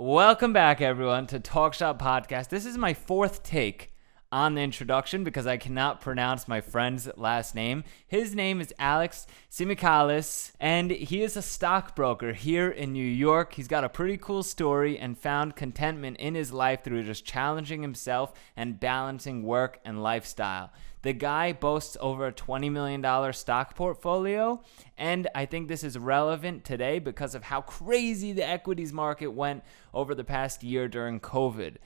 Welcome back, everyone, to Talk Shop Podcast. This is my fourth take on the introduction because I cannot pronounce my friend's last name. His name is Alex Tsimikalis, and he is a stockbroker here in New York. He's got a pretty cool story and found contentment in his life through just challenging himself and balancing work and lifestyle. The guy boasts over a $20 million stock portfolio, and I think this is relevant today because of how crazy the equities market went over the past year during COVID.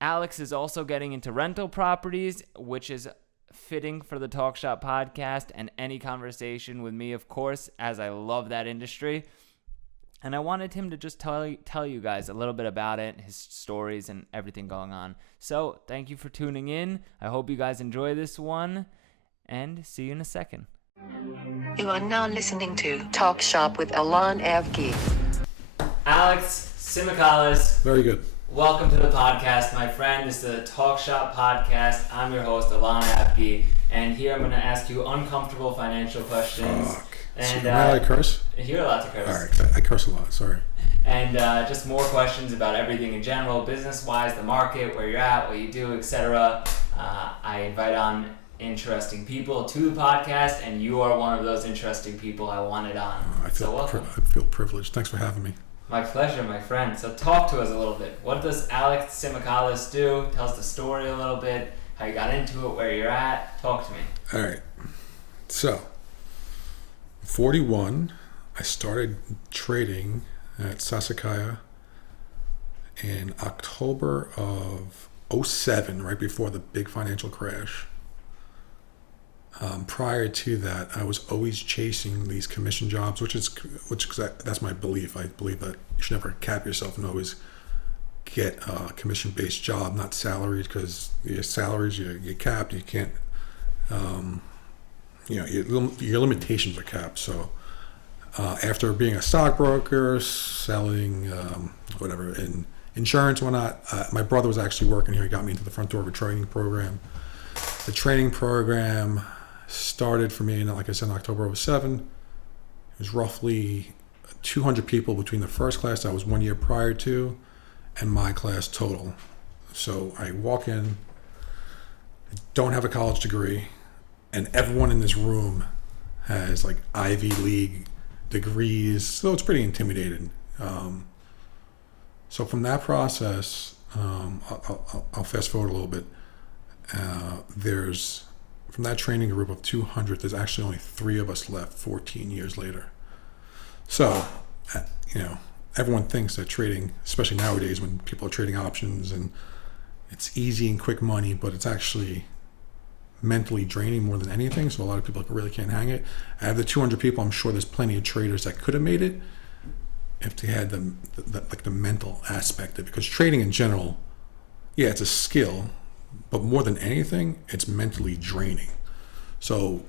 Alex is also getting into rental properties, which is fitting for the Talk Shop podcast and any conversation with me, of course, as I love that industry. And I wanted him to just tell you guys a little bit about it, his stories, and everything going on. So thank you for tuning in. I hope you guys enjoy this one, and see you in a second. You are now listening to Talk Shop with Allon Avgi. Alex Tsimikalis. Very good. Welcome to the podcast, my friend. This is the Talk Shop podcast. I'm your host, Allon Avgi, and here I'm going to ask you uncomfortable financial questions. Fuck. And Am I allowed to curse? You're allowed to curse. All right, I curse a lot, sorry. And just more questions about everything in general, business-wise, the market, where you're at, what you do, etc. I invite on interesting people to the podcast, and you are one of those interesting people I wanted on. I feel privileged. Thanks for having me. My pleasure, my friend. So talk to us a little bit. What does Alex Tsimikalis do? Tell us the story a little bit, how you got into it, where you're at. Talk to me. All right. So, 41, I started trading at Sasakaya in October of 2007, right before the big financial crash. Prior to that, I was always chasing these commission jobs, that's my belief. I believe that you should never cap yourself and always get a commission-based job, not salaried, because your salaries, you're capped. You can't, your limitations are capped. So after being a stockbroker, selling whatever, in insurance and whatnot, my brother was actually working here. He got me into the front door of a training program. The training program started for me, like I said, in October of 2007. It was roughly 200 people between the first class I was 1 year prior to and my class total. So I walk in, don't have a college degree, and everyone in this room has like Ivy League degrees, so it's pretty intimidating. So from that process, I'll fast forward a little bit. From that training group of 200, there's actually only 3 of us left 14 years later. So, everyone thinks that trading, especially nowadays when people are trading options and it's easy and quick money, but it's actually mentally draining more than anything. So a lot of people really can't hang it. Out of the 200 people, I'm sure there's plenty of traders that could have made it if they had the mental aspect of it. Because trading in general, yeah, it's a skill, but more than anything, it's mentally draining. So,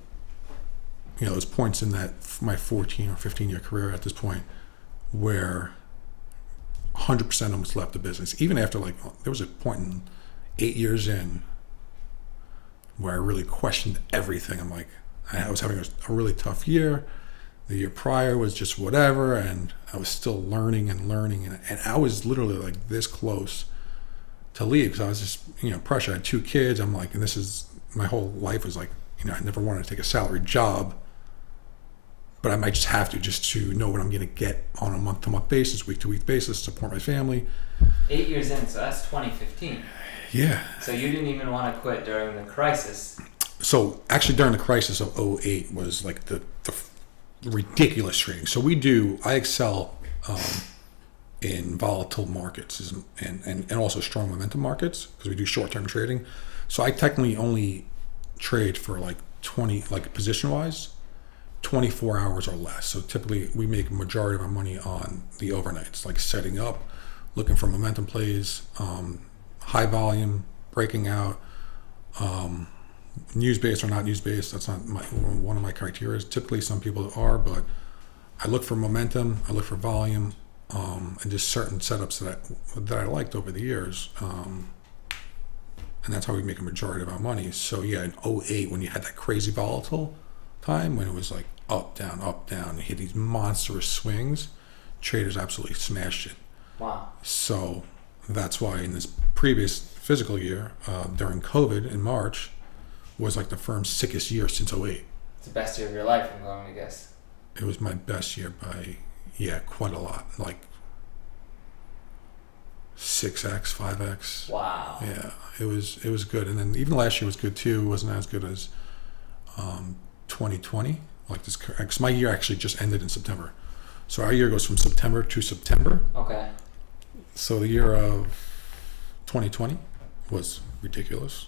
there's points in that my 14 or 15 year career at this point where 100% almost left the business. Even after there was a point in 8 years in where I really questioned everything. I'm like, I was having a really tough year. The year prior was just whatever, and I was still learning, and I was literally like this close to leave because I was just, pressure. I had 2 kids. I'm like, and this is, my whole life was like, I never wanted to take a salaried job, but I might just have to, just to know what I'm going to get on a month-to-month basis, week-to-week basis, support my family. 8 years in, so that's 2015. Yeah. So you didn't even want to quit during the crisis. So actually during the crisis of 2008 was like the ridiculous trading. So I excel in volatile markets and also strong momentum markets because we do short-term trading. So I technically only trade for position-wise, 24 hours or less. So typically we make a majority of our money on the overnights, like setting up, looking for momentum plays, high volume, breaking out, news-based or not news-based. That's not one of my criteria. Typically some people are, but I look for momentum, I look for volume, and just certain setups that I liked over the years. And that's how we make a majority of our money. So yeah, in 2008, when you had that crazy volatile time, when it was like up, down, you hit these monstrous swings, traders absolutely smashed it. Wow. So that's why in this previous physical year, during COVID in March, was like the firm's sickest year since '08. It's the best year of your life, I'm going to guess. It was my best year by, quite a lot. Like 6x, 5x. Wow. Yeah, it was good. And then even last year was good too. It wasn't as good as 2020. Like this, because my year actually just ended in September. So our year goes from September to September. Okay. So the year of 2020 was ridiculous.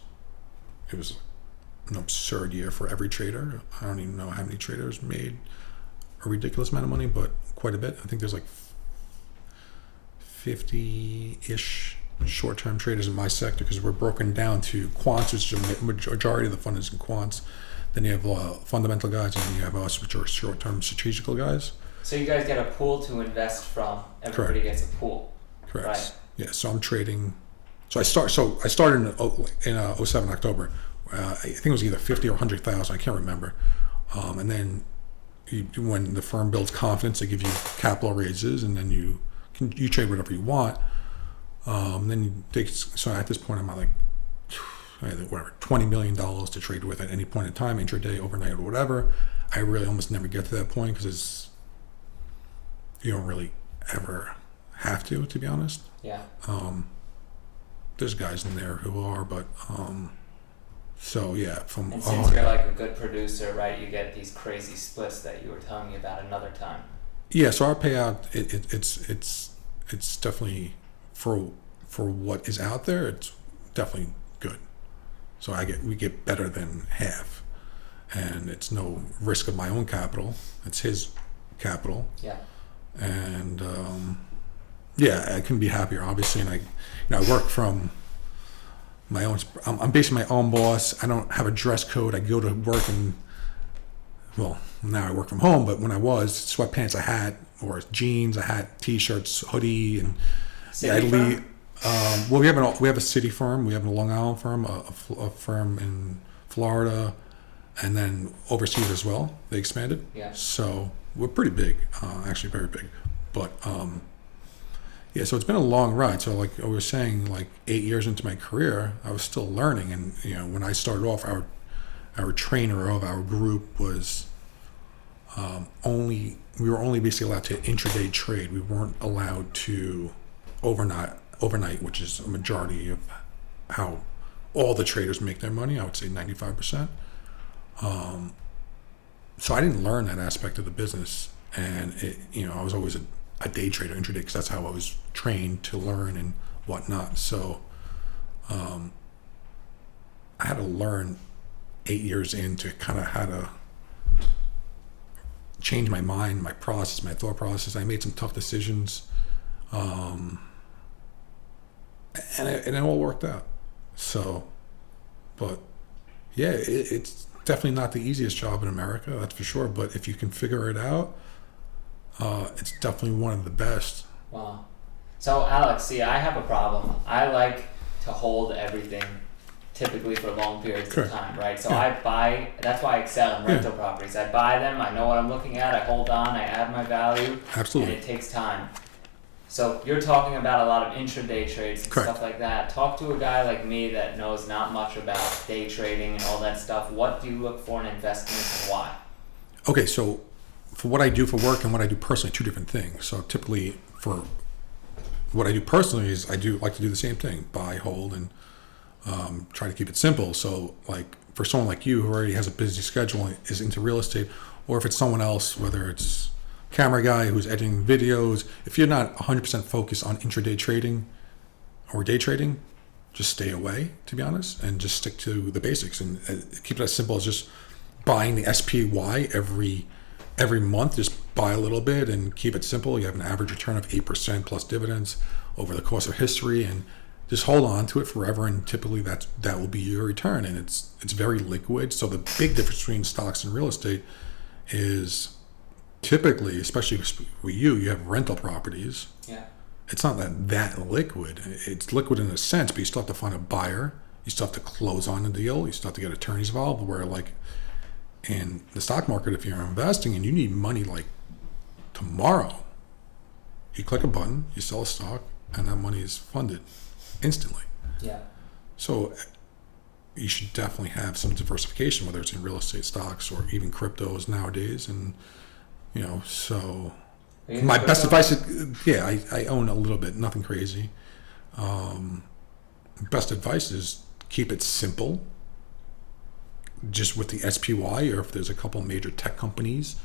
It was an absurd year for every trader. I don't even know how many traders made a ridiculous amount of money, but quite a bit. I think there's like 50-ish short-term traders in my sector because we're broken down to quants, which is a majority of the fund is in quants. Then you have fundamental guys, and then you have us, which are short-term strategical guys. So you guys get a pool to invest from. Everybody Correct. gets a pool. Correct. Right. Yeah. So I'm trading. So I started in 07 October. I think it was either 50 or 100,000. I can't remember. And then when the firm builds confidence, they give you capital raises, and then you trade whatever you want. So at this point, I'm at like whatever $20 million to trade with at any point in time, intraday, overnight, or whatever. I really almost never get to that point because you don't really ever have to be honest. Yeah. There's guys in there who are, but so yeah. And since you're like a good producer, right, you get these crazy splits that you were telling me about another time. Yeah. So our payout, it's definitely for what is out there. It's definitely good. So we get better than half, and it's no risk of my own capital. It's his capital. Yeah. And I couldn't be happier, obviously. And I work from my own. I'm basically my own boss. I don't have a dress code. I go to work and, well, now I work from home. But when I was sweatpants, a hat, or jeans, a hat, t-shirts, hoodie, and City I firm? leave. Well, we have a city firm. We have a Long Island firm, a firm in Florida, and then overseas as well. They expanded. Yeah. So we're pretty big, actually very big. But so it's been a long ride. So like I was saying, like 8 years into my career, I was still learning. And when I started off, our trainer of our group was we were only basically allowed to intraday trade. We weren't allowed to overnight, which is a majority of how all the traders make their money. I would say 95%. So I didn't learn that aspect of the business, and I was always a day trader, intraday, because that's how I was trained to learn and whatnot. So I had to learn 8 years into kind of how to change my mind, my process, my thought process. I made some tough decisions, and it all worked out. So, but yeah, it's definitely not the easiest job in America, that's for sure. But if you can figure it out, it's definitely one of the best. Wow. So Alex, see, I have a problem. I like to hold everything typically for long periods of time, right? So I buy, that's why I excel in rental properties. I buy them, I know what I'm looking at, I hold on, I add my value. Absolutely. And it takes time. So you're talking about a lot of intraday trades and stuff like that. Talk to a guy like me that knows not much about day trading and all that stuff. What do you look for in investments and why? Okay, so for what I do for work and what I do personally, two different things. So typically for what I do personally is I do like to do the same thing, buy, hold, and try to keep it simple. So like for someone like you who already has a busy schedule and is into real estate, or if it's someone else, whether it's camera guy who's editing videos, if you're not 100% focused on intraday trading or day trading, just stay away, to be honest, and just stick to the basics and keep it as simple as just buying the SPY every month. Just buy a little bit and keep it simple. You have an average return of 8% plus dividends over the course of history, and just hold on to it forever, and typically that will be your return. And it's very liquid. So the big difference between stocks and real estate is typically, especially with you have rental properties. Yeah. It's not that liquid. It's liquid in a sense, but you still have to find a buyer. You still have to close on the deal. You still have to get attorneys involved. Where like in the stock market, if you're investing and you need money like tomorrow, You click a button, you sell a stock, and that money is funded instantly. Yeah. So you should definitely have some diversification, whether it's in real estate stocks or even cryptos nowadays. And, so my best advice is, I own a little bit, nothing crazy. Best advice is keep it simple. Just with the SPY, or if there's a couple major tech companies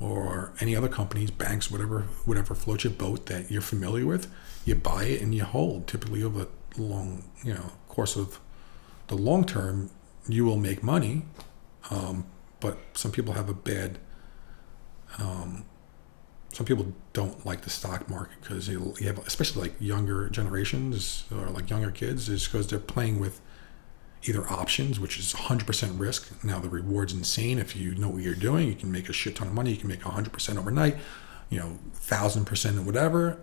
or any other companies, banks, whatever floats your boat that you're familiar with, you buy it and you hold. Typically over the long, course of the long term, you will make money. But some people have some people don't like the stock market because you have, especially like younger generations or like younger kids, is because they're playing with either options, which is 100% risk. Now the reward's insane. If you know what you're doing, you can make a shit ton of money. You can make 100% overnight, 1,000% or whatever.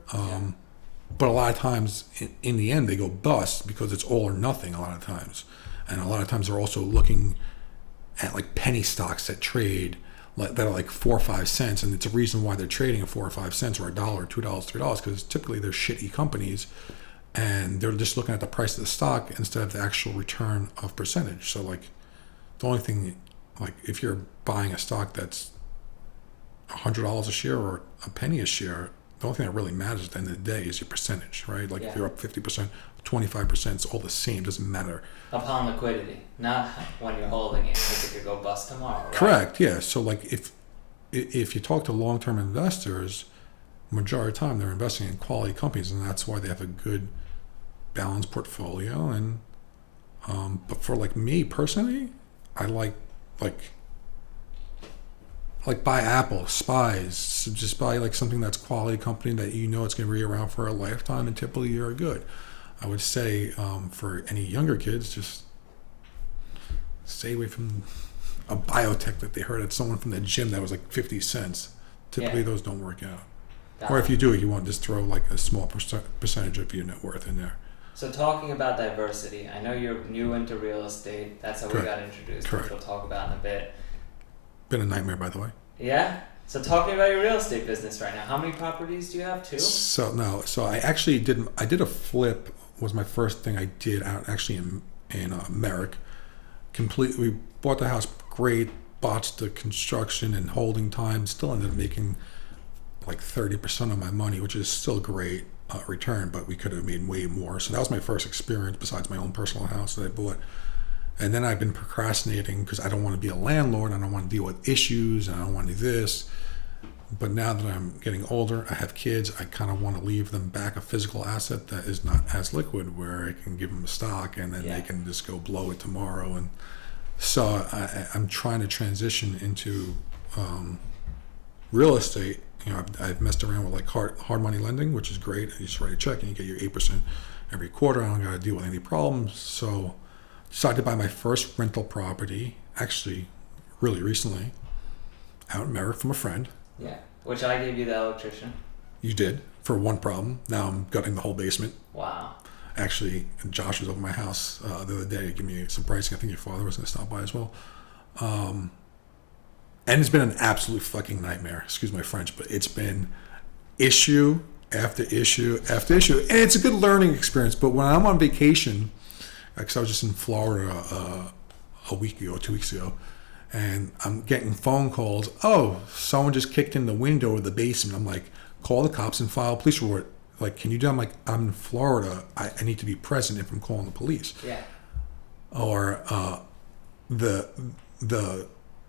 But a lot of times in the end, they go bust because it's all or nothing a lot of times. And a lot of times they're also looking at like penny stocks that trade that are like 4 or 5 cents. And it's a reason why they're trading at 4 or 5 cents or $1 or $2, $3, because typically they're shitty companies. And they're just looking at the price of the stock instead of the actual return of percentage. So like the only thing, like if you're buying a stock that's $100 a share or a penny a share, the only thing that really matters at the end of the day is your percentage, right? Like if you're up 50%, 25%, it's all the same, doesn't matter. Upon liquidity, not when you're holding it, because it could go bust tomorrow, right? Correct, yeah. So like if you talk to long-term investors, majority of the time they're investing in quality companies, and that's why they have a good balanced portfolio. And but for like me personally, I like buy Apple, SPYs. So just buy like something that's quality company that it's going to be around for a lifetime, and typically you're good. I would say for any younger kids, just stay away from a biotech that they heard at someone from the gym that was like 50 cents. Typically those don't work out. Or if you do it, you want to just throw like a small percentage of your net worth in there. So talking about diversity, I know you're new into real estate. That's how we got introduced, which we'll talk about in a bit. Been a nightmare, by the way. Yeah? So talking about your real estate business right now, how many properties do you have? 2? So I actually did a flip, was my first thing I did out actually in Merrick. We bought the house great, botched the construction and holding time, still ended up making like 30% of my money, which is still great return, but we could have made way more. So that was my first experience besides my own personal house that I bought. And then I've been procrastinating because I don't want to be a landlord. I don't want to deal with issues, and I don't want to do this. But now that I'm getting older, I have kids, I kind of want to leave them back a physical asset that is not as liquid, where I can give them a stock and then they can just go blow it tomorrow. And so I'm trying to transition into real estate. I've messed around with like hard money lending, which is great. You just write a check and you get your 8% every quarter. I don't got to deal with any problems. So decided to buy my first rental property, actually really recently, out in Merrick from a friend. Yeah, which I gave you the electrician. You did, for one problem. Now I'm gutting the whole basement. Wow. Actually, Josh was over my house the other day to give me some pricing. I think your father was going to stop by as well. And it's been an absolute fucking nightmare. Excuse my French, but it's been issue after issue after issue. And it's a good learning experience. But when I'm on vacation, because I was just in Florida a week ago, 2 weeks ago, and I'm getting phone calls. Oh, someone just kicked in the window of the basement. I'm like, call the cops and file a police report. Like, can you do? I'm like, I'm in Florida. I need to be present if I'm calling the police. Yeah. Or the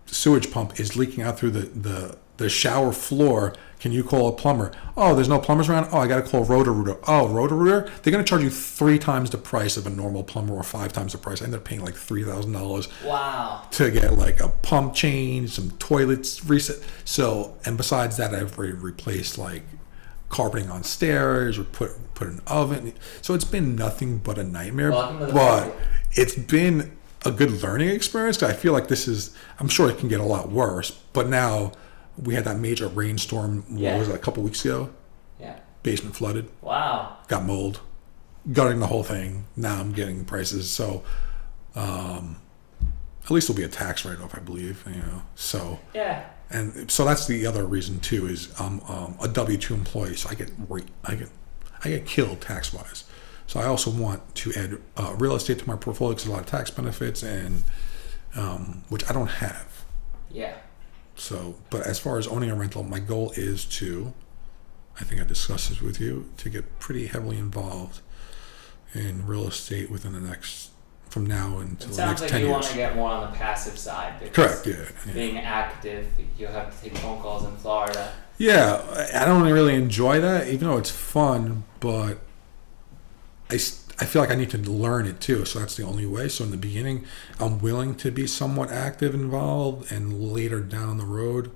sewage pump is leaking out through the shower floor. Can you call a plumber? Oh, there's no plumbers around? Oh, I got to call Roto-Rooter. Oh, Roto-Rooter? They're going to charge you 3 times the price of a normal plumber, or 5 times the price. I ended up paying like $3,000. Wow. To get like a pump change, some toilets reset. So, and besides that, I've already replaced like carpeting on stairs, or put an oven. So it's been nothing but a nightmare. But it's been a good learning experience, because I feel like I'm sure it can get a lot worse. But now, we had that major rainstorm, what was it, a couple weeks ago? Yeah. Basement flooded. Wow. Got mold. Gutting the whole thing. Now I'm getting prices. So, at least there'll be a tax write-off, I believe. So. Yeah. And so that's the other reason too, is I'm a W-2 employee, so I get killed tax wise. So I also want to add real estate to my portfolio because there's a lot of tax benefits, and which I don't have. Yeah. So, but as far as owning a rental, my goal is to, I think I discussed this with you, to get pretty heavily involved in real estate within the next, from now until the next 10 years. It sounds like you want to get more on the passive side. Correct, yeah. Being active, you have to take phone calls in Florida. Yeah, I don't really enjoy that, even though it's fun, but I feel like I need to learn it too, so that's the only way. So in the beginning, I'm willing to be somewhat active, involved, and later down the road,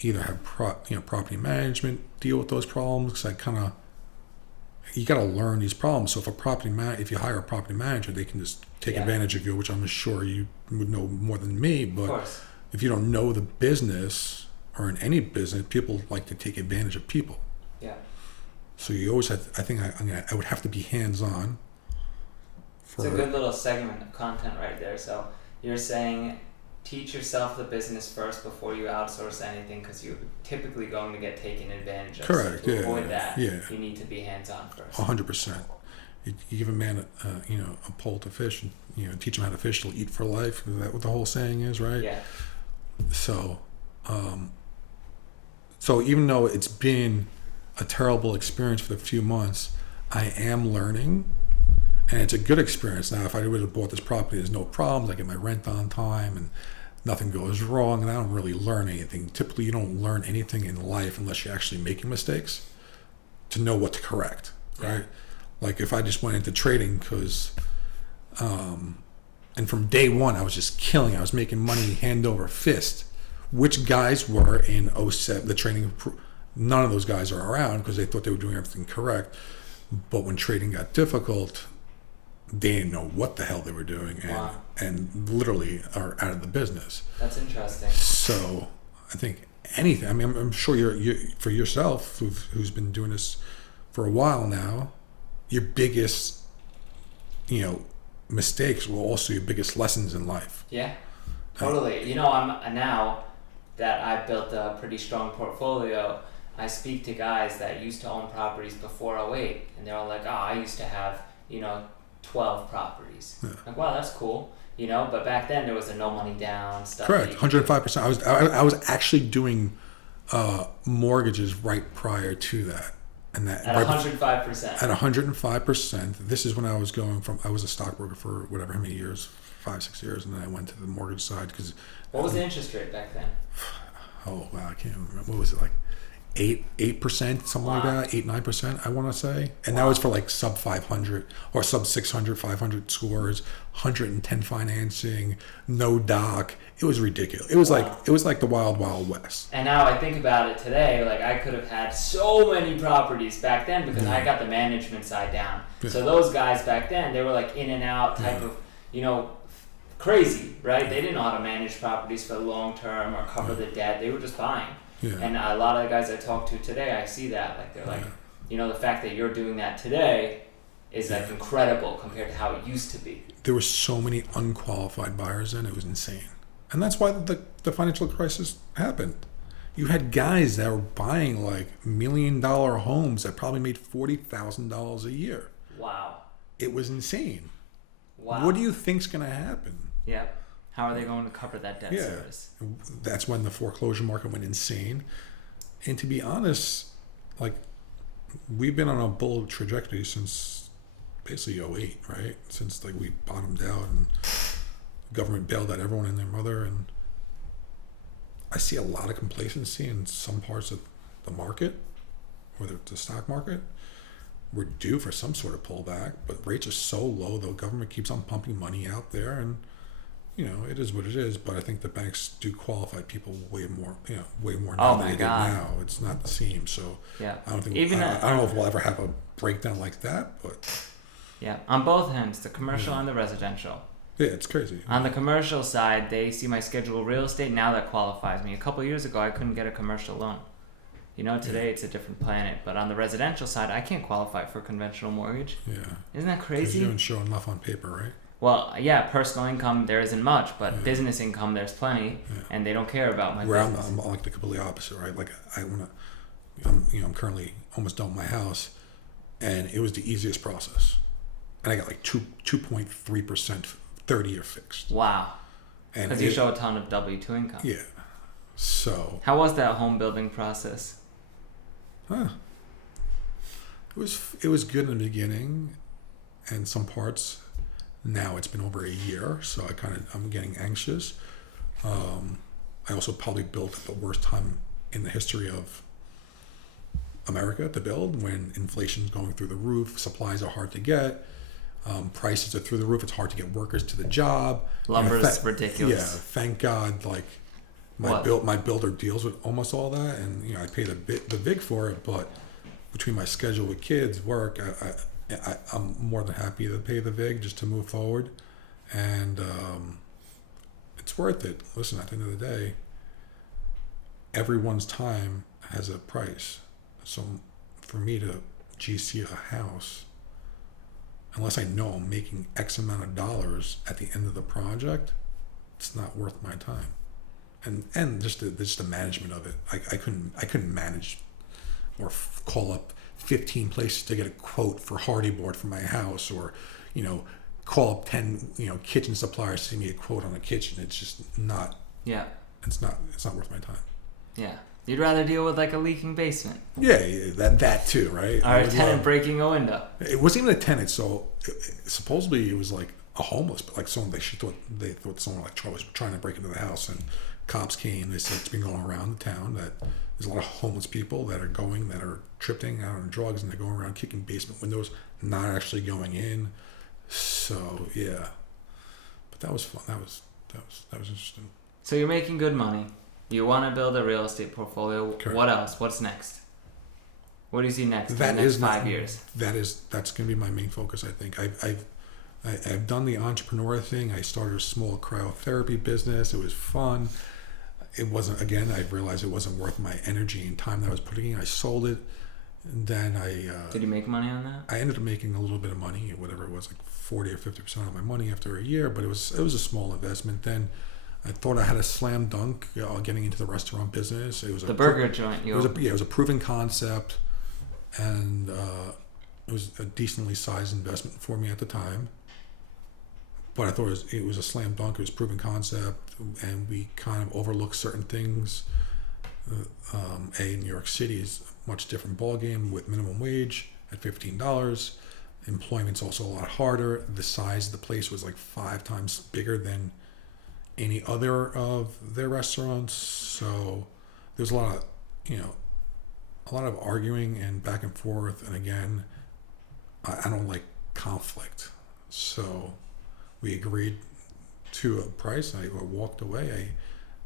either have property management deal with those problems. Because you got to learn these problems. So if you hire a property manager, they can just take advantage of you, which I'm sure you would know more than me. But if you don't know the business, or in any business, people like to take advantage of people. Yeah. So you always have. I would have to be hands-on. It's a good little segment of content right there. So you're saying, teach yourself the business first before you outsource anything, because you're typically going to get taken advantage of. Correct. So to avoid that, you need to be hands-on first. 100%. You give a man, a pole to fish, and teach him how to fish. He'll eat for life. Is that what the whole saying is, right? Yeah. So, so even though it's been a terrible experience for the few months, I am learning, and it's a good experience. Now, if I would have bought this property, there's no problems. I get my rent on time, and nothing goes wrong, and I don't really learn anything. Typically, you don't learn anything in life unless you're actually making mistakes to know what to correct, right? Like if I just went into trading because, and from day one, I was just killing. I was making money hand over fist. Which guys were in 07, the trading, none of those guys are around because they thought they were doing everything correct. But when trading got difficult, they didn't know what the hell they were doing, and literally are out of the business. That's interesting. So I think anything, I mean, I'm sure you're for yourself, who's been doing this for a while now, your biggest, mistakes were also your biggest lessons in life. Yeah, totally. I'm now that I've built a pretty strong portfolio, I speak to guys that used to own properties before 08, and they're all like, I used to have, 12 properties. Yeah. Like, wow, that's cool. But back then there was a no money down stuff. Correct, 105%. I was actually doing mortgages right prior to that. And that at 105%. At 105%. This is when I was I was a stockbroker for whatever, how many years, 5-6 years, and then I went to the mortgage side because. What was the interest rate back then? Oh wow, I can't remember. What was it, like 8%, something like that, 8-9%, I want to say. And that was for like sub 500 or sub 600, 500 scores, 110 financing, no doc. It was ridiculous. It was like the wild west. And now I think about it today, like I could have had so many properties back then because I got the management side down. Yeah. So those guys back then, they were like in and out type of, crazy, right? They didn't know how to manage properties for the long term or cover the debt. They were just buying. Yeah. And a lot of the guys I talk to today, I see that. Like they're like, the fact that you're doing that today is like incredible compared to how it used to be. There were so many unqualified buyers then, it was insane. And that's why the financial crisis happened. You had guys that were buying like $1 million homes that probably made $40,000 a year. Wow. It was insane. Wow. What do you think's going to happen? Yeah. How are they going to cover that debt service? That's when the foreclosure market went insane. And to be honest, like we've been on a bull trajectory since basically 08, right? Since like we bottomed out and the government bailed out everyone and their mother. And I see a lot of complacency in some parts of the market, whether it's the stock market. We're due for some sort of pullback, but rates are so low, the government keeps on pumping money out there, and it is what it is. But I think the banks do qualify people way more now than they did now. It's not the same. So I don't think I don't know if we'll ever have a breakdown like that, but on both ends, the commercial and the residential. Yeah, it's crazy. On the commercial side, they see my schedule of real estate. Now that qualifies me. A couple of years ago, I couldn't get a commercial loan. Today it's a different planet. But on the residential side, I can't qualify for a conventional mortgage. Yeah. Isn't that crazy? You don't show enough on paper, right? Well, yeah, personal income there isn't much, but business income there's plenty, and they don't care about my business. I'm like the completely opposite, right? Like I'm currently almost done with my house, and it was the easiest process, and I got like 2.3% 30-year fixed. Wow. And because you show a ton of W-2 income. Yeah. So. How was that home building process? It was good in the beginning, and some parts. Now it's been over a year, so I'm getting anxious. I also probably built at the worst time in the history of America to build, when inflation's going through the roof, supplies are hard to get, prices are through the roof. It's hard to get workers to the job. Lumber's ridiculous. Yeah, thank God. Like my builder deals with almost all that, and I pay the vig for it. But between my schedule with kids, work, I'm more than happy to pay the vig just to move forward, and it's worth it. Listen, at the end of the day, everyone's time has a price. So for me to GC a house, unless I know I'm making X amount of dollars at the end of the project, it's not worth my time. And just the management of it, I couldn't manage or call up 15 places to get a quote for hardy board for my house, or call up 10 kitchen suppliers to give me a quote on a kitchen. It's just not. Yeah. It's not worth my time. Yeah. You'd rather deal with like a leaking basement. Yeah, that too, right? Or a tenant breaking a window. It wasn't even a tenant, so supposedly it was like a homeless, but like someone they thought someone like was trying to break into the house, and cops came. They said it's been going around the town that there's a lot of homeless people that are tripping out on drugs, and they're going around kicking basement windows, not actually going in. So yeah, but that was fun. That was interesting. So you're making good money. You want to build a real estate portfolio. Correct. What else? What's next? What do you see next in the next 5 years? That's going to be my main focus. I think I've done the entrepreneur thing. I started a small cryotherapy business. It was fun. It wasn't, again, I realized it wasn't worth my energy and time that I was putting in. I sold it. And then Did you make money on that? I ended up making a little bit of money, whatever it was, like 40 or 50% of my money after a year, but it was a small investment. Then I thought I had a slam dunk getting into the restaurant business. It was the burger joint. It was a proven concept, and it was a decently sized investment for me at the time. But I thought it was a slam dunk. It was a proven concept, and we kind of overlooked certain things. New York City is a much different ballgame with minimum wage at $15. Employment's also a lot harder. The size of the place was like 5 times bigger than any other of their restaurants. So there's a lot of arguing and back and forth. And again, I don't like conflict. So we agreed to a price. I walked away.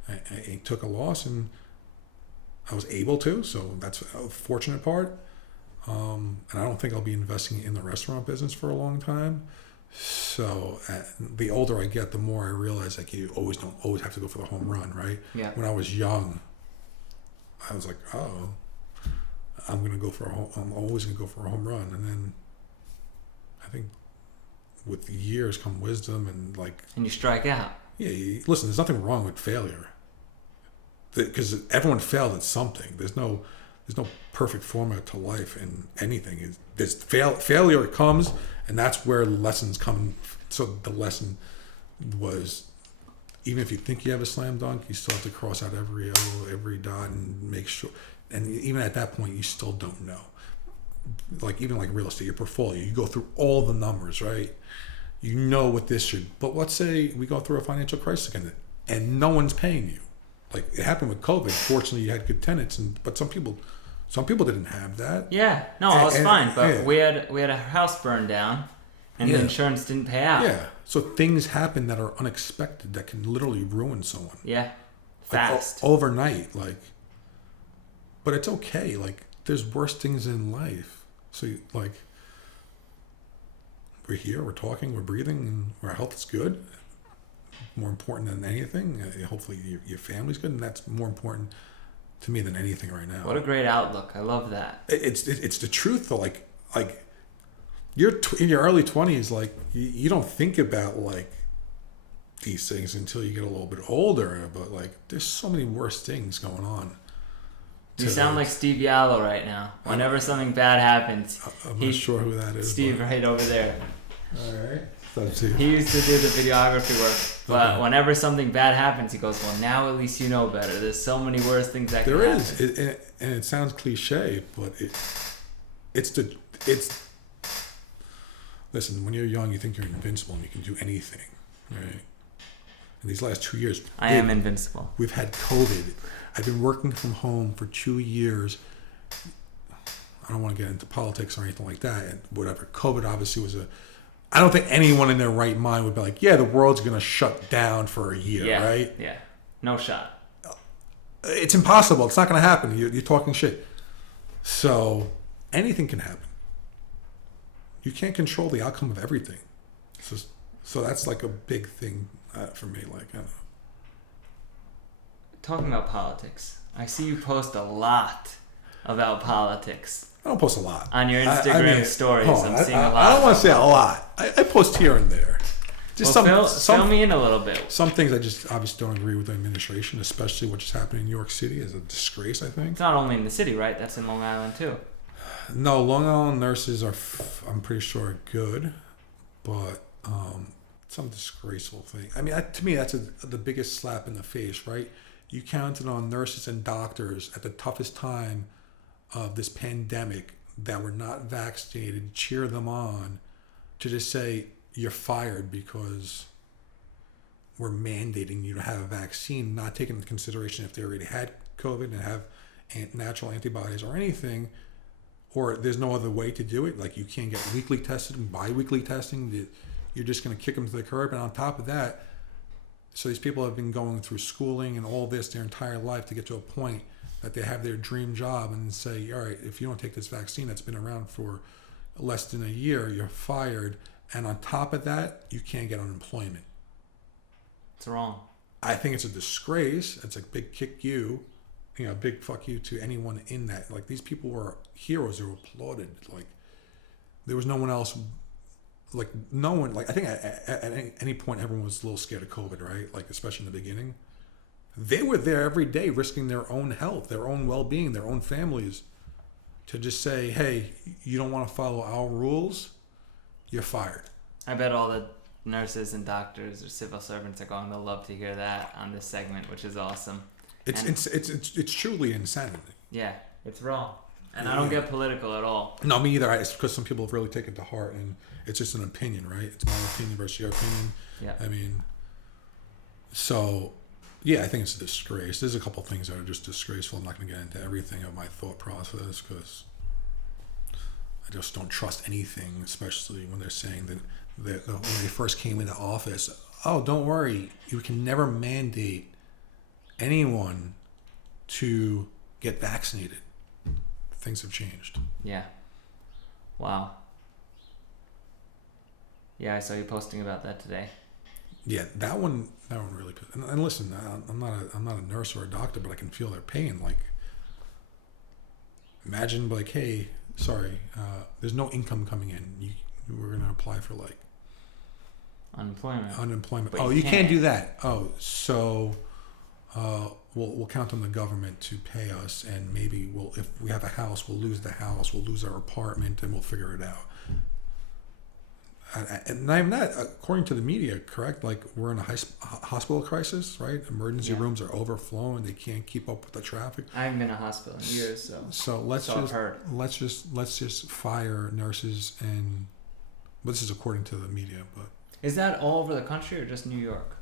I took a loss, and I was able to. So that's a fortunate part. And I don't think I'll be investing in the restaurant business for a long time. So the older I get, the more I realize like you don't always have to go for the home run, right? Yeah. When I was young, I was like, I'm always gonna go for a home run, and then I think with the years come wisdom and you strike out. Yeah, listen, there's nothing wrong with failure, because everyone failed at something. There's no perfect formula to life in anything. There's failure comes, and that's where lessons come. So the lesson was, even if you think you have a slam dunk, you still have to cross out every O, every dot, and make sure. And even at that point, you still don't know. Even like real estate, your portfolio, you go through all the numbers, right? You know what this should. But let's say we go through a financial crisis again, and no one's paying you. Like it happened with COVID. Fortunately, you had good tenants, but some people didn't have that. Yeah, no, I was fine, but we had a house burned down, and the insurance didn't pay out. Yeah, so things happen that are unexpected that can literally ruin someone. Yeah, fast, overnight. But it's okay. There's worse things in life. So we're here, we're talking, we're breathing, and our health is good. More important than anything. Hopefully your family's good, and that's more important to me than anything right now. What a great outlook. I love that. It's the truth though. you're in your early 20s, like you don't think about like these things until you get a little bit older. But like, there's so many worse things going on. You sound like Steve Yallo right now. Whenever something bad happens, I'm not sure who that is. Steve, right over there. All right. He used to do the videography work, but whenever something bad happens, he goes, "Well, now at least you know better. There's so many worse things that can happen." There is, and it sounds cliche, but it's. Listen, when you're young, you think you're invincible and you can do anything, right? In these last 2 years, I am invincible. We've had COVID. I've been working from home for 2 years. I don't want to get into politics or anything like that, and whatever. COVID obviously was I don't think anyone in their right mind would be like, yeah, the world's going to shut down for a year, right? Yeah, no shot. It's impossible. It's not going to happen. You're talking shit. So anything can happen. You can't control the outcome of everything. So that's like a big thing for me. Like, I don't know. Talking about politics, I see you post a lot about politics. I don't post a lot. On your Instagram stories, I'm seeing a lot. I don't want to say a lot. I post here and there. Just fill me in a little bit. Some things I just obviously don't agree with the administration, especially what's happening in New York City is a disgrace, I think. It's not only in the city, right? That's in Long Island, too. No, Long Island nurses are, I'm pretty sure, good, but some disgraceful thing. I mean, to me, that's the biggest slap in the face, right? You counted on nurses and doctors at the toughest time of this pandemic that were not vaccinated, cheer them on, to just say you're fired because we're mandating you to have a vaccine, not taking into consideration if they already had COVID and have natural antibodies or anything, or there's no other way to do it. Like, you can't get weekly tested and bi-weekly testing. You're just going to kick them to the curb. And on top of that, so these people have been going through schooling and all this their entire life to get to a point that they have their dream job, and say, all right, if you don't take this vaccine that's been around for less than a year, you're fired. And on top of that, you can't get unemployment. It's wrong. I think it's a disgrace. It's a big kick you, big fuck you to anyone in that. Like, these people were heroes who were applauded. Like, there was no one else. Like, no one, like, I think at any point everyone was a little scared of COVID, right? Like, especially in the beginning. They were there every day risking their own health, their own well-being, their own families, to just say, hey, you don't want to follow our rules, you're fired. I bet all the nurses and doctors or civil servants are going to love to hear that on this segment, which is awesome. It's truly insanity. Yeah, it's wrong. And I don't get political at all. No, me either. It's because some people have really taken it to heart, and it's just an opinion, right? It's my opinion versus your opinion. Yeah. I mean, so, yeah, I think it's a disgrace. There's a couple things that are just disgraceful. I'm not going to get into everything of my thought process because I just don't trust anything, especially when they're saying that when they first came into office, oh, don't worry, you can never mandate anyone to get vaccinated. Things have changed. Yeah. Wow. Yeah, I saw you posting about that today. Yeah, that one really. And listen, I'm not a nurse or a doctor, but I can feel their pain. Like, imagine, like, hey, sorry, there's no income coming in. We're gonna apply for like unemployment. But oh, you can't do that. Oh, so we'll count on the government to pay us, and maybe if we have a house, we'll lose the house, we'll lose our apartment, and we'll figure it out. And I'm not, according to the media, correct? Like, we're in a hospital crisis, right? Emergency rooms are overflowing; they can't keep up with the traffic. I haven't been in a hospital in years, so let's just fire nurses, but this is according to the media. But is that all over the country or just New York?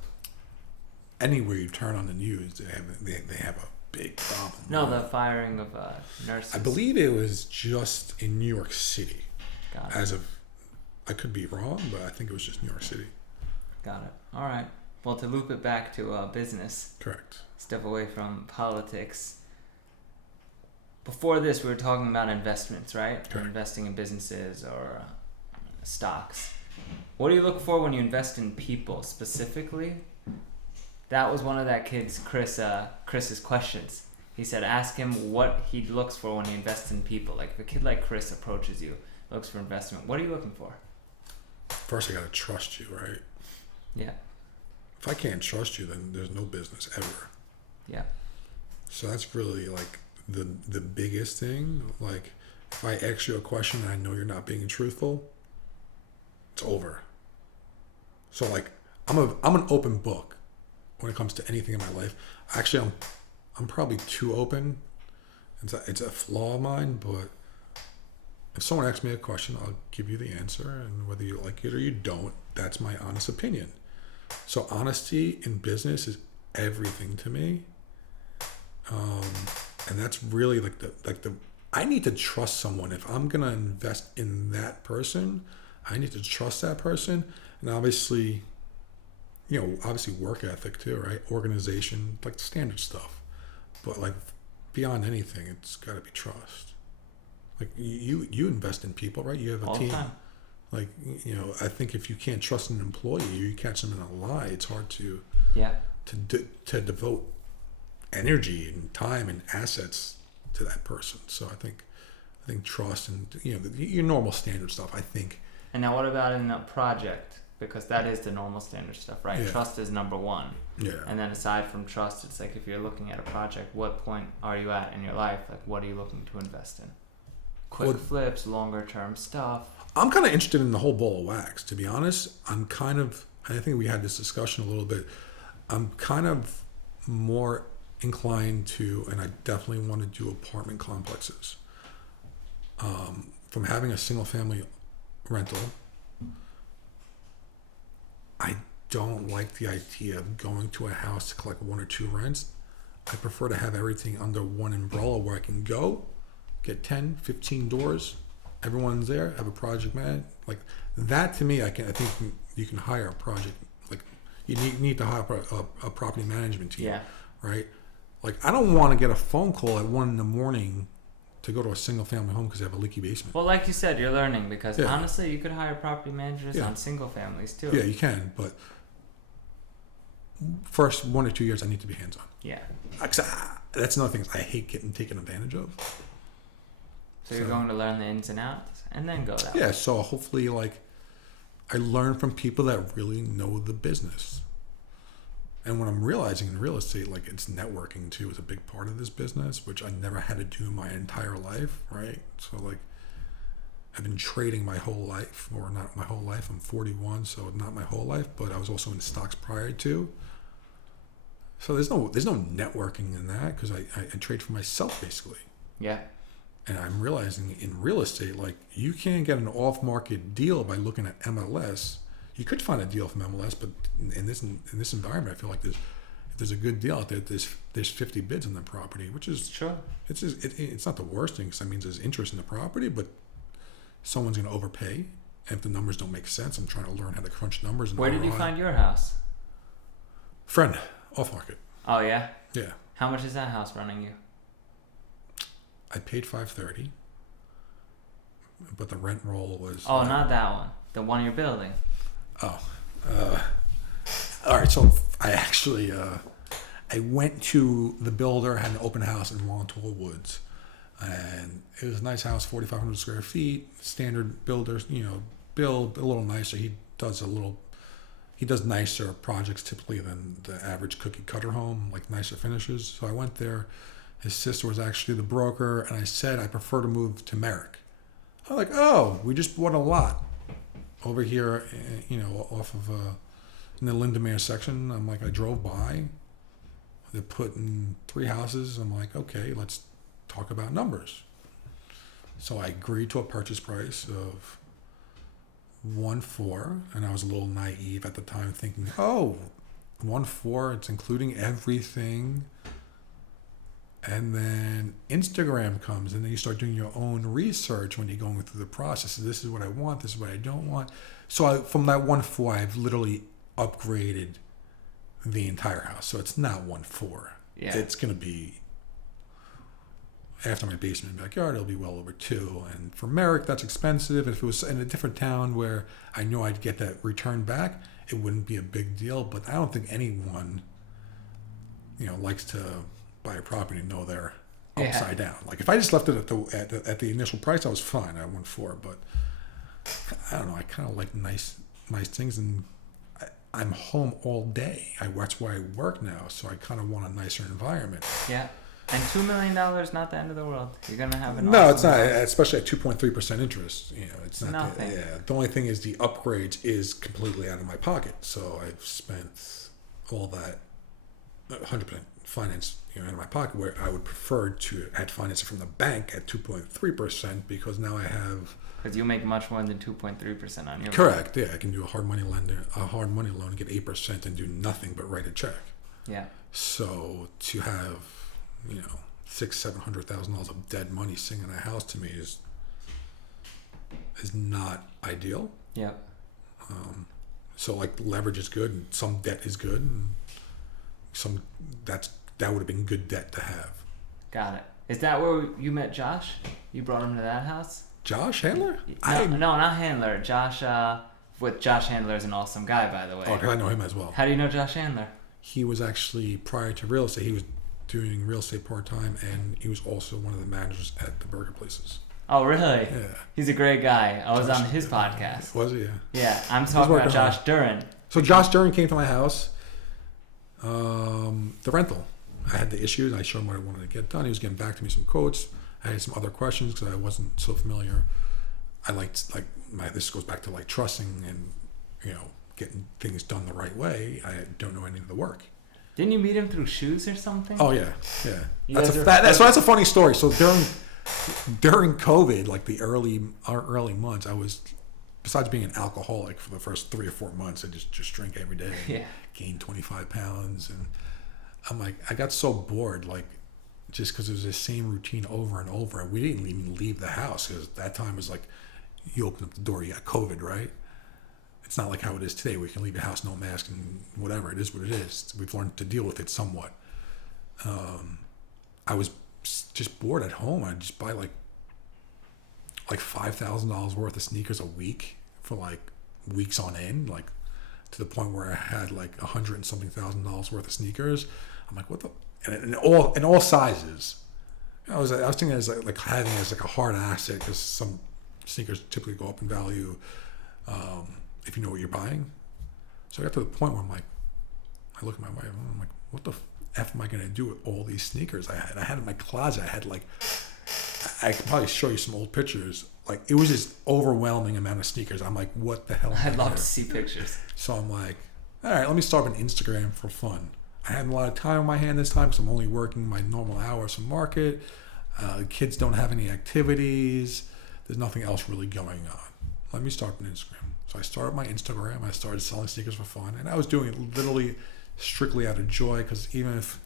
Anywhere you turn on the news, they have a big problem. No, the firing of nurses. I believe it was just in New York City. Got it. As of, I could be wrong, but I think it was just New York City. Got it. All right. Well, to loop it back to business. Correct. Step away from politics. Before this, we were talking about investments, right? Correct. Investing in businesses or stocks. What do you look for when you invest in people specifically? That was one of that kid's Chris's questions. He said, ask him what he looks for when he invests in people. Like, if a kid like Chris approaches you, looks for investment, what are you looking for? First, I got to trust you, right? Yeah. If I can't trust you, then there's no business ever. Yeah. So that's really like the biggest thing. Like, if I ask you a question and I know you're not being truthful, it's over. So like, I'm an open book when it comes to anything in my life. Actually, I'm probably too open. It's a flaw of mine, but if someone asks me a question, I'll give you the answer, and whether you like it or you don't, that's my honest opinion. So honesty in business is everything to me, and that's really like the I need to trust someone. If I'm gonna invest in that person, I need to trust that person, and obviously work ethic too, right? Organization, like the standard stuff, but like beyond anything, it's got to be trust. Like you invest in people, right? You have a All team. the time. Like, I think if you can't trust an employee, you catch them in a lie. It's hard to devote energy and time and assets to that person. So I think trust and your normal standard stuff. I think. And now, what about in a project? Because that is the normal standard stuff, right? Yeah. Trust is number one. Yeah. And then aside from trust, it's like if you're looking at a project, what point are you at in your life? Like, what are you looking to invest in? Quick flips, longer term stuff. I'm kind of interested in the whole ball of wax, to be honest. I think we had this discussion a little bit. I'm kind of more inclined to, and I definitely want to do apartment complexes. From having a single family rental, I don't like the idea of going to a house to collect one or two rents. I prefer to have everything under one umbrella where I can go, get 10, 15 doors, everyone's there, have a project man. Like that to me, I think you can hire a project, like you need to hire a property management team, right? Like I don't want to get a phone call at 1 a.m. to go to a single family home because they have a leaky basement. Well, like you said, you're learning because honestly, you could hire property managers on single families too. Yeah, you can, but first 1 or 2 years, I need to be hands-on. Yeah. That's another thing. I hate getting taken advantage of. So you're going to learn the ins and outs and then go that way. Yeah, so hopefully I learn from people that really know the business. And what I'm realizing in real estate, it's networking too is a big part of this business, which I never had to do my entire life, right? So I've been trading my whole life, or not my whole life. I'm 41, so not my whole life, but I was also in stocks prior to. So there's no networking in that because I trade for myself basically. Yeah. And I'm realizing in real estate, you can't get an off-market deal by looking at MLS. You could find a deal from MLS, but in this environment, I feel like if there's a good deal out there, there's 50 bids on the property, which is sure. It's not the worst thing because that means there's interest in the property, but someone's going to overpay, and if the numbers don't make sense, I'm trying to learn how to crunch numbers. Where did you find your house? Friend, off-market. Oh yeah. Yeah. How much is that house running you? I paid $530, but the rent roll was. Oh, not that one. The one you're building. Oh, all right. So I actually I went to the builder, had an open house in Montour Woods, and it was a nice house, 4,500 square feet. Standard builders, build a little nicer. He does nicer projects typically than the average cookie cutter home, like nicer finishes. So I went there. His sister was actually the broker, and I said I prefer to move to Merrick. I'm like, oh, we just bought a lot over here, off of in the Lindemeyer section. I'm like, I drove by. They're putting 3 houses. I'm like, okay, let's talk about numbers. So I agreed to a purchase price of 1.4, and I was a little naive at the time, thinking, 1.4, it's including everything. And then Instagram comes, and then you start doing your own research when you're going through the process. So this is what I want. This is what I don't want. So from that 1.4, I've literally upgraded the entire house. So it's not 1.4. Yeah. It's going to be, after my basement and backyard, it'll be well over 2. And for Merrick, that's expensive. If it was in a different town where I know I'd get that return back, it wouldn't be a big deal. But I don't think anyone, likes to buy a property and know they're upside down. Like if I just left it at the initial price, I was fine. I went for it, but I don't know. I kind of like nice things, and I'm home all day. That's where I work now, so I kind of want a nicer environment. Yeah. And $2 million, not the end of the world. You're gonna have an No, awesome it's not. house. Especially at 2.3% interest. It's not. Nothing. The only thing is the upgrades is completely out of my pocket. So I've spent all that 100% finance, out of my pocket. Where I would prefer to had finance it from the bank at 2.3% because now I have. Because you make much more than 2.3% on your. Correct. Yeah, I can do a hard money loan, and get 8% and do nothing but write a check. Yeah. So to have, $600,000-$700,000 of dead money sitting in a house to me is not ideal. Yep. So like leverage is good, and some debt is good, and that would have been good debt to have. Got it. Is that where you met Josh? You brought him to that house? Josh Handler? No, not Handler. Josh. With Josh Handler is an awesome guy, by the way. Oh, I know him as well. How do you know Josh Handler? He was actually, prior to real estate, he was doing real estate part-time, and he was also one of the managers at the burger places. Oh, really? Yeah. He's a great guy. I was Josh, on his podcast. Was he? Yeah. Yeah, I'm talking about Josh Duran. So Josh Duran came to my house. The rental. I had the issues. I showed him what I wanted to get done. He was getting back to me some quotes. I had some other questions because I wasn't so familiar. I liked, this goes back to trusting and, getting things done the right way. I don't know any of the work. Didn't you meet him through shoes or something? Oh yeah. That's a funny story. So during COVID, like our early months, I was, besides being an alcoholic for the first 3 or 4 months, I just drink every day. Yeah. Gained 25 pounds, and I'm like, I got so bored, just because it was the same routine over and over, and we didn't even leave the house because that time was like, you open up the door, you got COVID, right? It's not like how it is today. We can leave the house, no mask, and whatever. It is what it is. We've learned to deal with it somewhat. I was just bored at home. I'd just buy like $5,000 worth of sneakers a week for weeks on end, to the point where I had $100 and something thousand worth of sneakers. I'm like, what the? And in all sizes. I was thinking as having as a hard asset because some sneakers typically go up in value. If you know what you're buying. So I got to the point where I look at my wife and I'm like, what the F am I going to do with all these sneakers I had? I had in my closet, I could probably show you some old pictures. It was this overwhelming amount of sneakers. I'm like, what the hell? I'd love to see pictures. So I'm like, all right, let me start an Instagram for fun. I had a lot of time on my hand this time because I'm only working my normal hours from market. Kids don't have any activities. There's nothing else really going on. Let me start an Instagram. So I started my Instagram. I started selling sneakers for fun. And I was doing it literally strictly out of joy because even if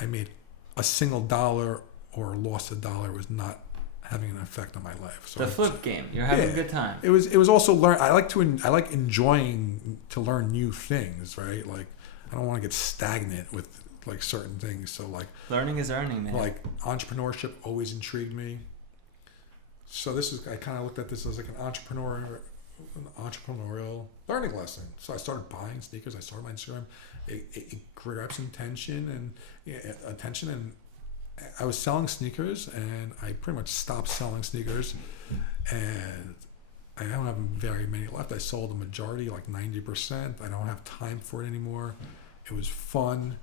I made a single dollar or lost a dollar, was not having an effect on my life. So the flip game. You're having a good time. It was also I like enjoying to learn new things, right? I don't want to get stagnant with certain things. So learning is earning, man. Entrepreneurship always intrigued me. So I kind of looked at this as an entrepreneurial learning lesson. So I started buying sneakers. I started my Instagram. It grabbed some attention and I was selling sneakers, and I pretty much stopped selling sneakers, and I don't have very many left. I sold the majority, 90%. I don't have time for it anymore. It was fun.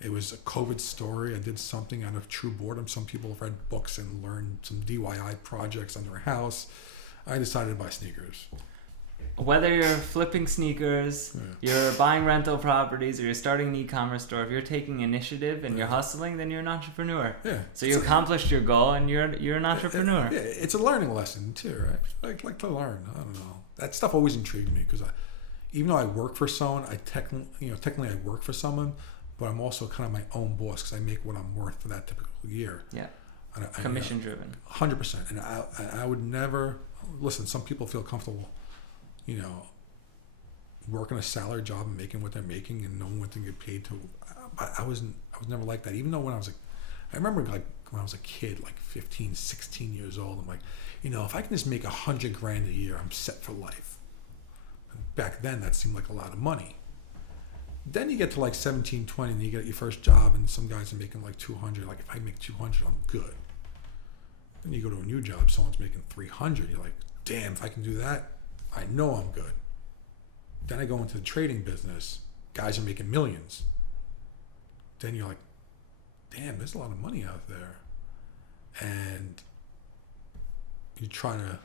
It was a COVID story. I did something out of true boredom. Some people have read books and learned some DIY projects on their house. I decided to buy sneakers. Whether you're flipping sneakers, you're buying rental properties, or you're starting an e-commerce store, if you're taking initiative and you're hustling, then you're an entrepreneur. Yeah. So you accomplished your goal, and you're an entrepreneur. Yeah, it's a learning lesson too, right? Like to learn. I don't know. That stuff always intrigued me because even though I work for someone, technically I work for someone, but I'm also kind of my own boss because I make what I'm worth for that typical year. Yeah. Commission driven. 100%. And I would never listen. Some people feel comfortable, working a salary job and making what they're making and knowing what they get paid to. I was never like that. Even though when I remember when I was a kid, 15, 16 years old, I'm like, if I can just make $100,000 a year, I'm set for life. And back then, that seemed like a lot of money. Then you get to like 17, 20, and you get your first job, and some guys are making like 200. Like, if I make 200, I'm good. Then you go to a new job, someone's making 300. You're like, damn, if I can do that, I know I'm good. Then I go into the trading business. Guys are making millions. Then you're like, damn, there's a lot of money out there. And you try to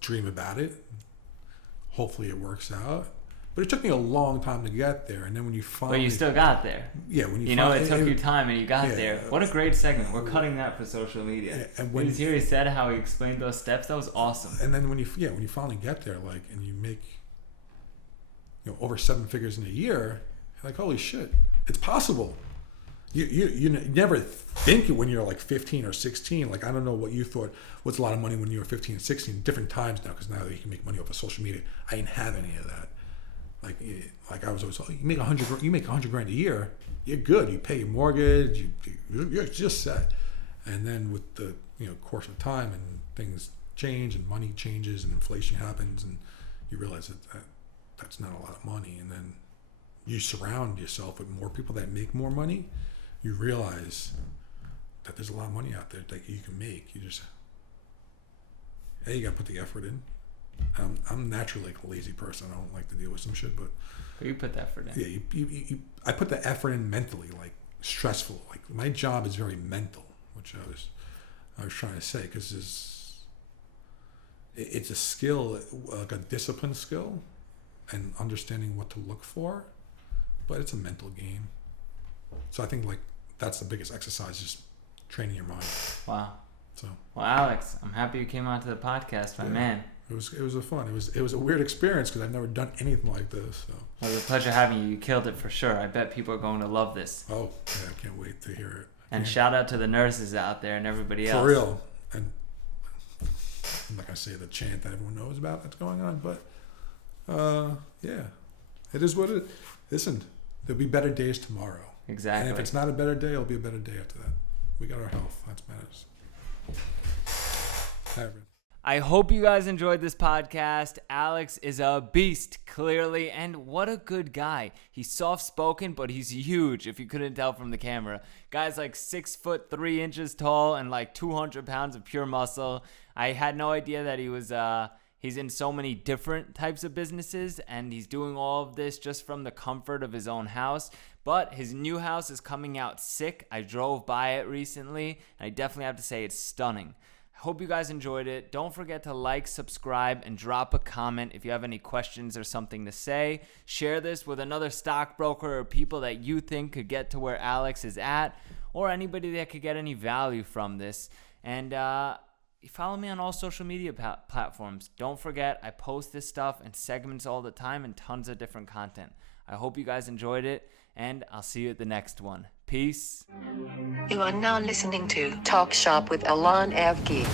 dream about it. Hopefully it works out. But it took me a long time to get there. And then when you finally... But you still got there. Yeah, when you know, it took you time and you got there. What a great segment. We're cutting that for social media. Yeah, and when he said how he explained those steps, that was awesome. And then when you finally get there, like, and you make, over 7 figures in a year, you're like, holy shit, it's possible. You never think it when you're like 15 or 16. Like, I don't know what you thought was a lot of money when you were 15 and 16. Different times now, because now that you can make money off of social media. I didn't have any of that. Like I was always, you make $100 grand a year, you're good. You pay your mortgage, you're just set. And then with the course of time and things change and money changes and inflation happens, and you realize that that's not a lot of money. And then you surround yourself with more people that make more money. You realize that there's a lot of money out there that you can make. You just, you gotta put the effort in. I'm naturally like a lazy person. I don't like to deal with some shit, but you put the effort in. Yeah, I put the effort in mentally, like stressful. Like, my job is very mental, which I was trying to say, because it's a skill, like a discipline skill, and understanding what to look for, but it's a mental game. So I think like that's the biggest exercise, just training your mind. Wow. So. Well, Alex, I'm happy you came on to the podcast, my man. It was a fun. It was a weird experience because I've never done anything like this. So. Well, it was a pleasure having you. You killed it for sure. I bet people are going to love this. Oh, yeah, I can't wait to hear it. And shout out to the nurses out there and everybody else. For real. And I'm not going to say the chant that everyone knows about that's going on, but yeah, it is what it is. Listen, there'll be better days tomorrow. Exactly. And if it's not a better day, it'll be a better day after that. We got our health. That matters. Hi, everyone. I hope you guys enjoyed this podcast. Alex is a beast, clearly, and what a good guy. He's soft-spoken, but he's huge, if you couldn't tell from the camera. Guy's like 6'3" tall and like 200 pounds of pure muscle. I had no idea that he was he's in so many different types of businesses, and he's doing all of this just from the comfort of his own house. But his new house is coming out sick. I drove by it recently, and I definitely have to say it's stunning. Hope you guys enjoyed it. Don't forget to like, subscribe, and drop a comment if you have any questions or something to say. Share this with another stockbroker or people that you think could get to where Alex is at, or anybody that could get any value from this. And follow me on all social media platforms. Don't forget, I post this stuff in segments all the time and tons of different content. I hope you guys enjoyed it, and I'll see you at the next one. Peace. You are now listening to Talk Shop with Allon Avgi.